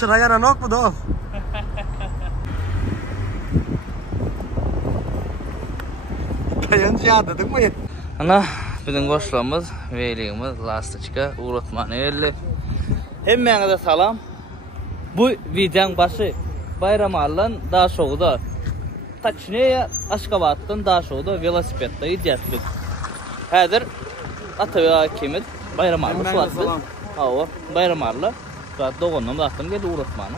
Çırağına nok mu da? Kayanca yadadın mı? Ana bizim koşulamız, veliğimiz, lastiçka, uğratmanı yerli. Hemen de salam. Bu videonun başı bayram alan daha şoğuda. Taçneye Aşkabat'tan daha şoğuda velosipedda idiyatlık. Hədir Ataya kimid bayram alı suatlı. Ava bayram alı. Suat doğundan baktım geldi uğratmanı.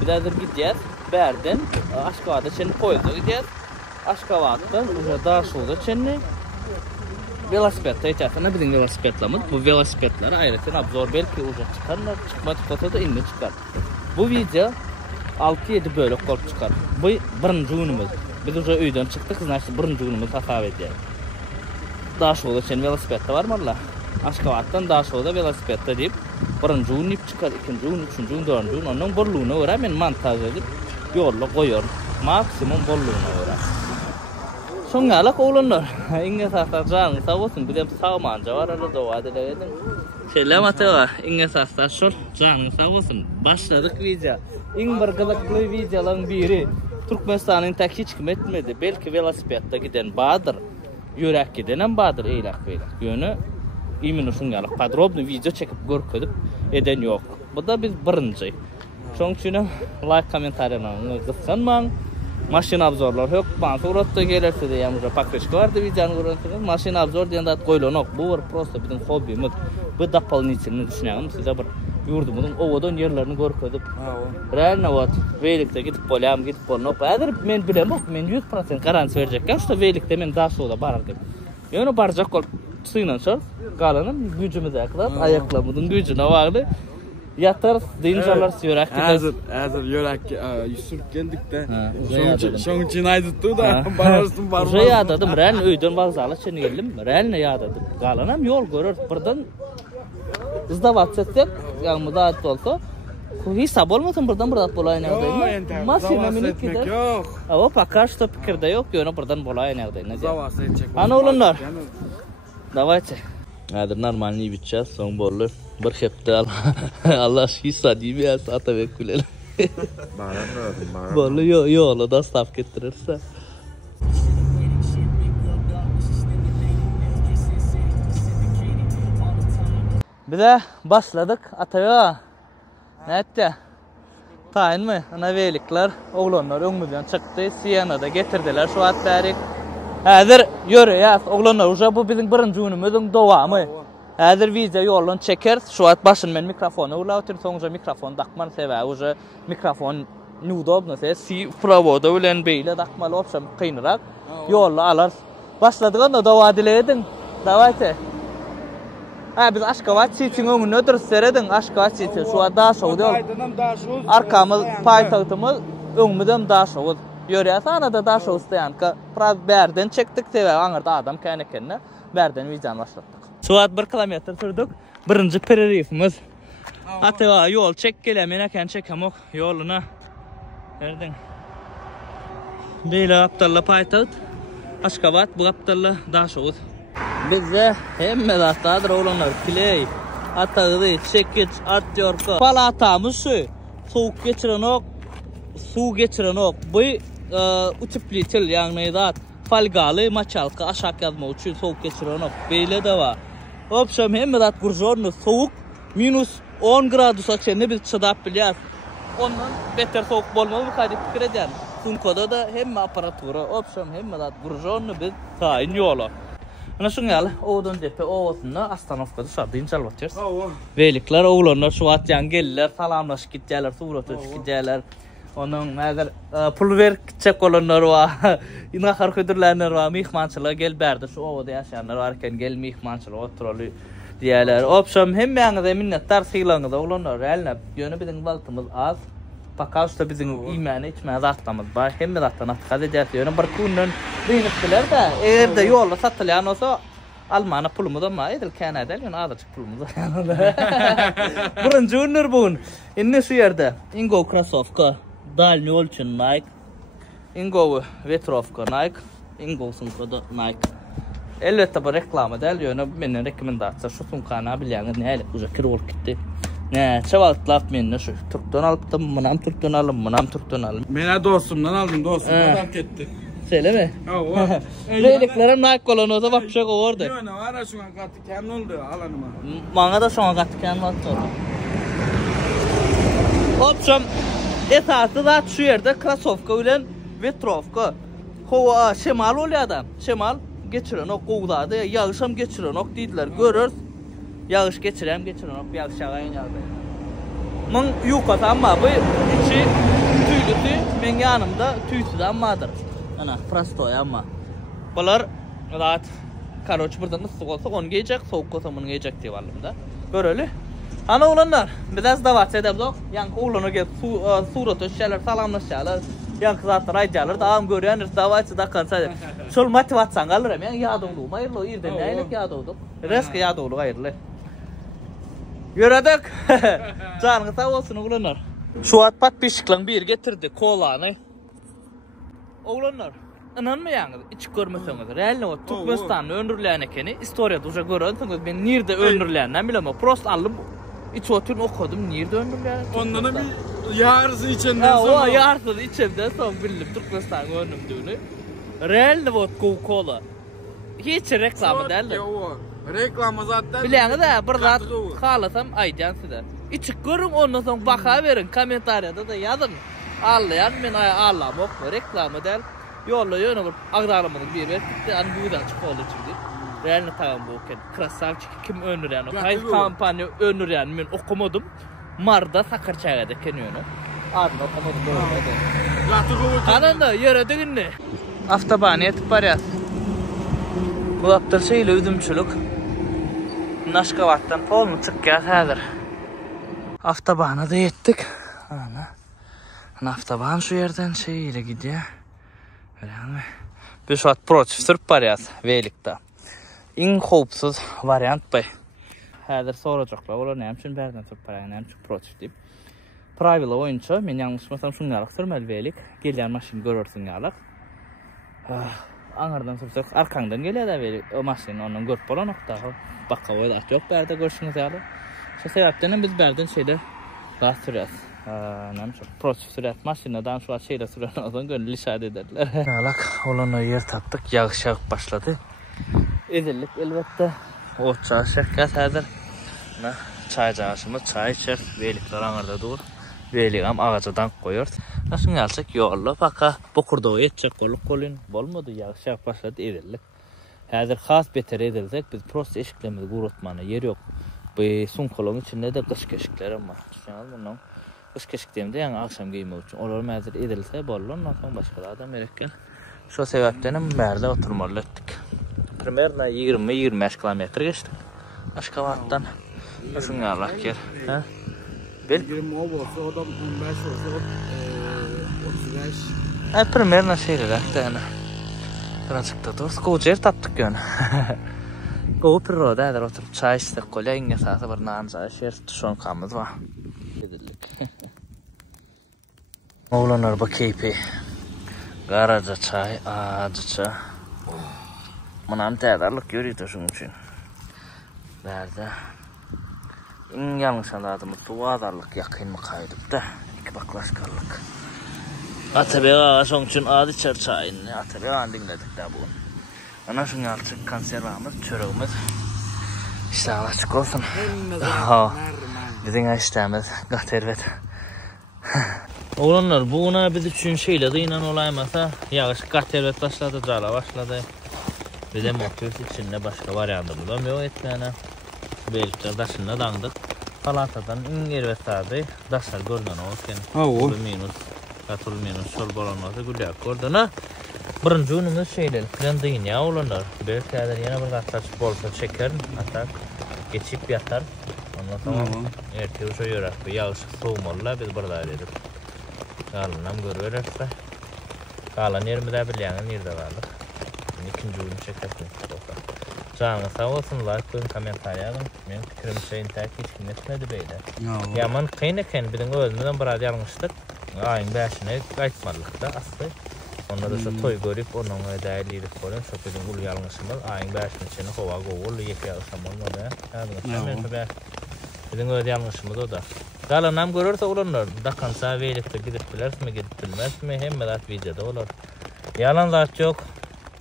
Bir de gideceğiz. Berden Aşkabat'a çeni poyuzda gideceğiz. Aşkabat'tan uca daha şoğuda çeni velosipedda içerisinde bizim velosipedlamız. Bu velosipedleri ayrıca abzor belki uca çıkarlar. Çıkmadı fotoda indi çıkar. Bu video 6-7 bölük olup çıkar. Bu birinci günümüz. Biz uca öyden çıktık. Значит birinci günümüz takab edeceğiz. Daşoğlu için velosipedde var mı Allah? Aşkabat'tan Daşoğlu'da velosipedde deyip birinci gün ip çıkar, ikinci gün, üçüncü gün, dördüncü gün. Onun bolluğuna göre ben montaj edip yolla koyuyorum. Maksimum bolluğuna göre. Son alak oğlanlar. İnge saslar canın sağ olsun. Bir de sağ manca var. Arada dua edileydin. Selam Ateva. İnge saslar şol. Canın sağ olsun. Başladık video. İn bargalıklı videoların biri. Türkmenistan'ın tek hiç kim etmedi. Belki velosipedde giden Bahadır. Yürek gidenen Bahadır eylak beylak. Yönü imin olsun yalık. Podrobno video çekip görködük. Eden yok. Bu da biz birinci. Şoň üçin like kommentarylaryny gyskanmaň. Maşina abzorlar yok. Bana suratda gelirse de ýa-da pakreşka bardy videony görüntüler. Maşina abzor diýende at goýlanok. Bu bir prosta bizim hobimiz. Bu doполнительный düşünýäňim size bir yurdumyzyň owadan ýerlerini görködüp. Realna wat Velikde gidip bolam, gidip bolnop. Häzir men bilem bok, men 100% garanti berjekkäm, şu Velikde men Daşoğlu'da barar dip. Ýöne barjak bolup syňdan şol galanyn güjümiz aklat, ayaklamyň güjüne bagly. Yatar dinjarlar süýerek Hazır yörek Yusuf geldik de. Şoň için aýdypdy da bararsın barmaz. Şeýa ýadadım, ren öýden bagzala çeni geldim. Ren ýadadım. Galanam ýol görür, birden izdawap çetsek, ýa-da aýt bolsa, hesap bolmasın birden bolaýan ýagdaýda. Maşina minip gider. Yok. Awa poka что pikirde ýok, ýöne birden bolaýan ýagdaýda. Zavasy çek. Ana oğlanlar. Давайте. Hadi normalni biteceğiz. Son bollu. Bir hepde Allah hissa diýip Atabek bilen. Baran. Bollu ýolu da staf getirirse. Bir de başladık Ataya. Näetdi? Taýyn mı? Ana velikler, oğlanlar öňümizden çykdy. Siýanada getirdiler şu at bärik. Häzir ýöre ýa, oğlanlar uşa bu bizim birinji günümüziň dowamy. Häzir video ýollan çeker, şu at başyn men mikrofonu ulawtyr, soňra mikrofon dakman sebäbi uşa mikrofon nudobna si pravoda bilen beýle dakmaly opşam kynrak ýolla alar. Başladyk onda dawa diledin. Dawайте. Ha biz Aşgabat çiçiň öňüne dürseredin. Aşgabat çiçi şu at Daşoğlu'da. Arkamyz paýtagtymyz öňümizden Daşoğlu. Ýörýär sanada Daşoğlu'da ýanka berden çekdik sebäbi aňarda adam känekenne berden widan başlatdyk. Suat 1 kilometr sürdük. Birinji pererifimiz. Ataba ýol çek gele men eken çekemok ýoluny. Berdin. Beýle Abdalla paýtagt. Aşgabat bu Abdalla Daşoğlu. Bizde hemme dağlar oğlanlar play. Atağı çekiç at ýorka. Palatamyz şu. Soğuk geçiren ok. Su geçiren ok. Bu uçuplitel ýagny zat. Falgaly maçalka aşak ýazma üçin soğuk geçiren ok. Beýle de bar. Opşam hemme zat gurjorny soğuk -10 gradusa çenni biz çydap bilýär. Ondan beter soğuk bolmaly hadi pikir edýär. Sunkada da hemme aparatura opşam hemme zat gurjorny biz taýyn ýola. Ana şuňaly owadan depe owasynda astanovkada şardyn çalbatýar. Velikler oğlanlar şu at ýan geller, salamlaşyp gitýärler, surat ötüp gitýärler. Onun häzir pul ber çek olanlar var. Ina harkydyrlarlar var. Mihmançylyga gel berdi. Şu owada ýaşayanlar barken gel mihmançylyga oturaly diýerler. Opşam hemmeňize minnettar sylaňyz oğlanlar. Elnep ýöne biziň wagtymyz az. Paka usta bizim iýmeni içmäge zatlamyz bar. Hemme zatdan atkaz edýär. Ýöne bir günden beýnekdiler de. Egerde ýolda satylýan bolsa Almana pulumuz ama edil Kanada ýöne azajyk pulumuz. Birinji günler bugün. Indi şu ýerde Ingo krasovka, dalny ölçün Nike. Ingo vetrovka Nike. Ingo sumkada Nike. Elbette bu reklama däl ýöne meni rekomendasiýa şu sumkana bilýäňiz näle uja kirip bolup gitdi. Ne, çavaltlap menne şu. Türk'ten alıptım, mınam Türk'ten alım, mınam Türk'ten alım. Mena dostumdan aldım, dostum adam etti. Söyle mi? Ha, Beyliklerim nak olan o da bak şu orada. Yok ne var şu an katı kendi oldu alanıma. Bana da sonra katı kendi oldu. Opşam esası da şu yerde krasovka ile vetrovka. Hova şemal oluyor adam. Şemal geçiren o kovdadı. Yağışam geçiren ok dediler. Görür. Yağış geçiren ok yağış yağayın yazdı. Mən yuqatam ama bu içi tüylüsü men yanımda tüysüden madır. Ana prostoy ama. Bunlar rahat. Karoç buradan nasıl olsa onu giyecek, soğuk olsa bunu giyecek diye varlım da. Böyle. Ana oğlanlar, biraz davat edemdik. Yankı oğlanı gelip surat öşçeler, salamlaşçalar. Yankı zatlar aycalar, dağım görüyenir, davatçı da kansa. Şol motivasyon alırım, yani yad oğluğum ayırlı, irden neylik yad oğluk. Reski yad oğluğu ayırlı. Yöredik. Canını sağ olsun oğlanlar. Şu at patpişiklan bir getirdi kolanı. Oğlanlar. İnanmayağınız, hiç görmeseniz. Realne o Türkmenistan'ı öndürülen ekeni, istoriyada uca görüyorsunuz. Ben nerede öndürülenden bilmem. Prost aldım, iç otun okudum, nerede öndürülen? Ondan bir yarısı içinden sonra. O yarısı içimden sonra bildim Türkmenistan'ı öndürdüğünü. Realne o Coca-Cola. Hiç reklamı derler. Reklamı zaten. Bilene de bir zat kalasam aycan size. İçik görün ondan sonra baka verin komentariyada da yazın. Ağlayan ben ağlam okma reklamı der. Yolla yönü ağdağlamanın bir vertikti. Ani bu da açık oldu şimdi. Realini tamam bu oken. Krasavçık kim önüren o. Kayıt kampanya önüren ben okumadım. Marda Sakarçaya'da keniyordu. Adını okumadım böyle. Ananda yere dönün. Aftabani etip var ya. Bu aptal şeyle ödümçülük. Naşkavattan polmu çıkkıyat hazır. Aftabana da yettik. Ana. Aftaban şu yerden şeyle gidiyor. Öyle mi? Bir şu at proçüsür pariyat veylikta. En hoopsuz variant bay. Hazır soracaklar. Ola neyim için berden sürp pariyat neyim için proçüs deyip. Private oyuncu. Men yanlışmasam şungalık sürmel veylik. Gelen maşin görürsün yalık. Angardan sürsek arkandan geliyor da veylik. O maşin onun görüp olan nokta. Bakka oyda yok berde görüşünüz yalı. Şu sebepten biz berden şeyde daha sürüyoruz. Proçüs sürüyoruz. Maşinadan şu an şeyle sürüyoruz. O zaman gönüllü işaret ederler. Alak olan o yer taptık. Yağış yağıp başladı. Edildik elbette. O çay şirket hazır. Çay çağışımız çay içer. Veylikler angarda dur. Veyliğim ağacadan koyuyor. Nasıl gelcek yollu. Baka bokurda o yetecek koluk kolun. Olmadı yağış yağıp başladı edildik. Hazır khas beter edildik. Biz prost eşiklerimizi kurutmana yer yok. Bu sun kolun içinde de kış keşiklerim var. Bundan kış keşiklerimde yani akşam giymek için. Olur hazır edilse bollu. Ondan sonra başka adam gerekli. Şu sebepten berde oturmalı ettik. Primerna 20-25 kilometre geçtik. Aşkavat'tan. Nasıl yarlak yer? 20 olsa o da 15 olsa 35. Primerna şeyler yani. Birazcık da skoğu yer tattık yani. Skoğu priroda eder oturup çay içtik. Kolya inge sağsa bir naan çay şer tuşun kamız var. Edildik. Oğlanlar bu keypi. Garaca çay, ağacı çay. Bunun tedarlık görüyordu şunun için. Nerede? Yanlış anladığımız su adarlık yakın mı kaydıp da. İki baklaşkarlık. Atabe ağa şunun için adı içer çayını. Atabe ağa dinledik de bu. Ana şunun alçık konservamız, çörüğümüz. İşte açık olsun. Bizim işlerimiz gatervet. Oğlanlar buna biz üçün şeyle de inan olaymasa yağış gatervet başladı, cala başladı. Bir de motor içinde başka varyantımız da yok etmeyene. Beylikler daşında dandık. Palatadan inger ve sadı daşlar gördün olsun. Tulu minus, katulu minus, şol bolonması gülyak gördün. Birinci önümüz şeyler falan deyin ya oğlanlar. Belki yine bir atlar bolsa çeker, atar, geçip yatar. Ondan sonra erkeği uça yorar. Yağış soğumalılar biz burada dedik. Kalanam görürlerse. Kalan yerimde bilen nerede varlık. İkinci oyunu çekersin. Canı sağ olsunlar. Koyun komentar yazın. Men fikrim şeyin hiç kim etmedi beyler. Yaman kıyınken bizim özümüzden bir adı yanmıştık. Ayın 5'ine kayıtmalıkta aslı. Onları şu toy görüp onun değerlilik koyun. Şu bizim ulu yanlışımız. Ayın 5'ine içine hava govul. Yeki alsam olmadı. Bizim öz yanlışımız o da. Galanam görürse olanlar dakansa velikte gidip bilersmi gidip bilmezmi hemme dat videoda olur. Yalan zat yok.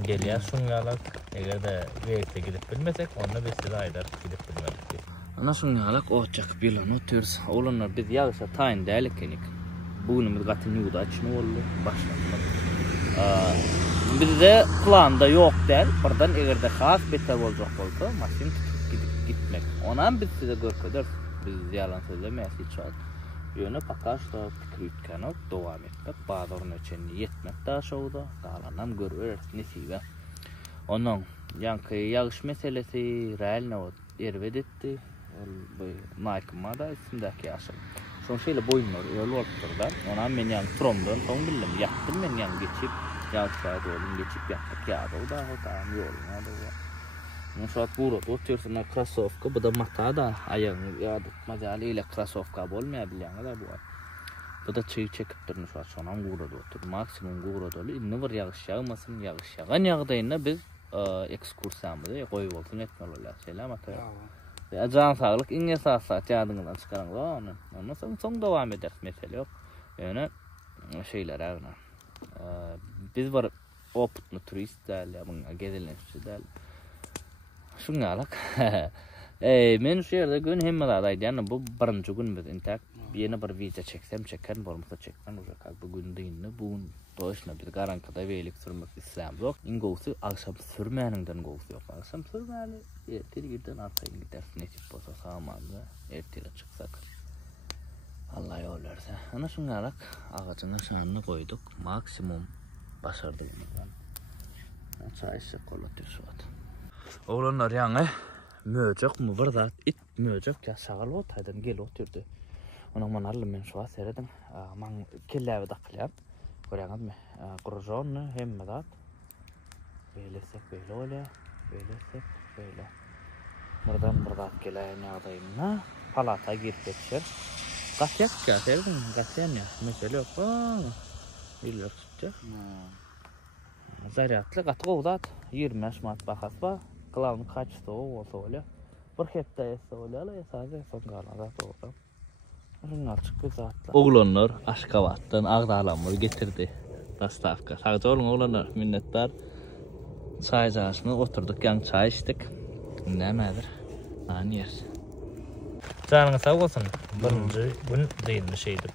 Geliyor şunyalar. Eğer de velikte gidip bilmesek onu biz size aylar gidip bilmedik. Ana şunyalak oçak bilen oturuz. Olanlar biz yağışa tayin değerlik kenik. Bugünümüz gatın yuda açma oldu. Başlandı. Bizde planda yok der. Buradan eğer de khas beter olacak olsa maşin gidip gitmek. Ondan biz size görkeder. Biz yalan söylemeyiz hiç az. Yönü pakashda fikritkanıp devam etmek. Bazılarının için yetmek daha şovda. Galanam görür nesibe. Onun yankı yağış meselesi real ne oldu? Erved etti. Naykıma da isimdeki yaşam. Son şeyle boyunlar öyle olurlar. Ondan men yan tromdan son bildim. Yaktım men yan geçip yağışlar oldum geçip yaktık ya da o da tamam yoluna da. Nuşat buru otursun krasovka bu da mata da ayağını ya mazali ile krasovka bolmayabilen da bu. Bu da çiğ çekip durmuş var sonra gurada otur. Maksimum gurada ol. İnne var yağış yağmasın yağış yağan yağdayında biz ekskursiyamızı koyup olsun etmeliler. Selam atıyor. Can sağlık inge saat yağdığından çıkaran var onu. Ondan sonra devam eder mesele yok. Yani şeyler ağına. Biz var oputlu turist derler bunga gezilenişçi derler. Şungalık. Men şu yerde gün hemmeladaydı yani bu birinci gün biz intak yeni bir vize çeksem çeken bolmasa çekmem olacak. Bugün deyinle bugün doğuşna bir garankada velik sürmek istem yok. İngolsu akşam sürmeninden golsu yok. Akşam sürmeli ertelgiden arkaya gidersin netip olsa sağmandı ertele çıksak. Allah yol verse. Ana şungalık ağacının şanını koyduk. Maksimum başardık bundan. Çayışı kolatıyor şu an. Oğlanlar yani möcek mi var da it möcek ya sağal otaydan gel oturdu. Ona manarlı men şu an seyredim. Man kellevi daklayam. Görüyorsunuz mu? Kurjonu hem dat. Böylesek böyle oluyor. Böylesek böyle. Buradan buradan gelen yağdayımına palata girip geçer. Katyak ya seyredin. Katyan ya. Mesela yok. Bilir tutacak. Zaryatlı katı kovdat. 20 mat bakas ba. Kılavını kaçtı o olsa oluyor. Bir hepte etse oluyor. Sadece son kalada doğru. Oğlanlar Aşkabat'tan Ağdağlamur getirdi. Dastavka. Sadece oğlanlar minnettar. Çay çağışına oturduk. Yan çay içtik. Ne nedir? Nani yer. Canına sağ olsun. Birinci gün deyilmiş şeydi.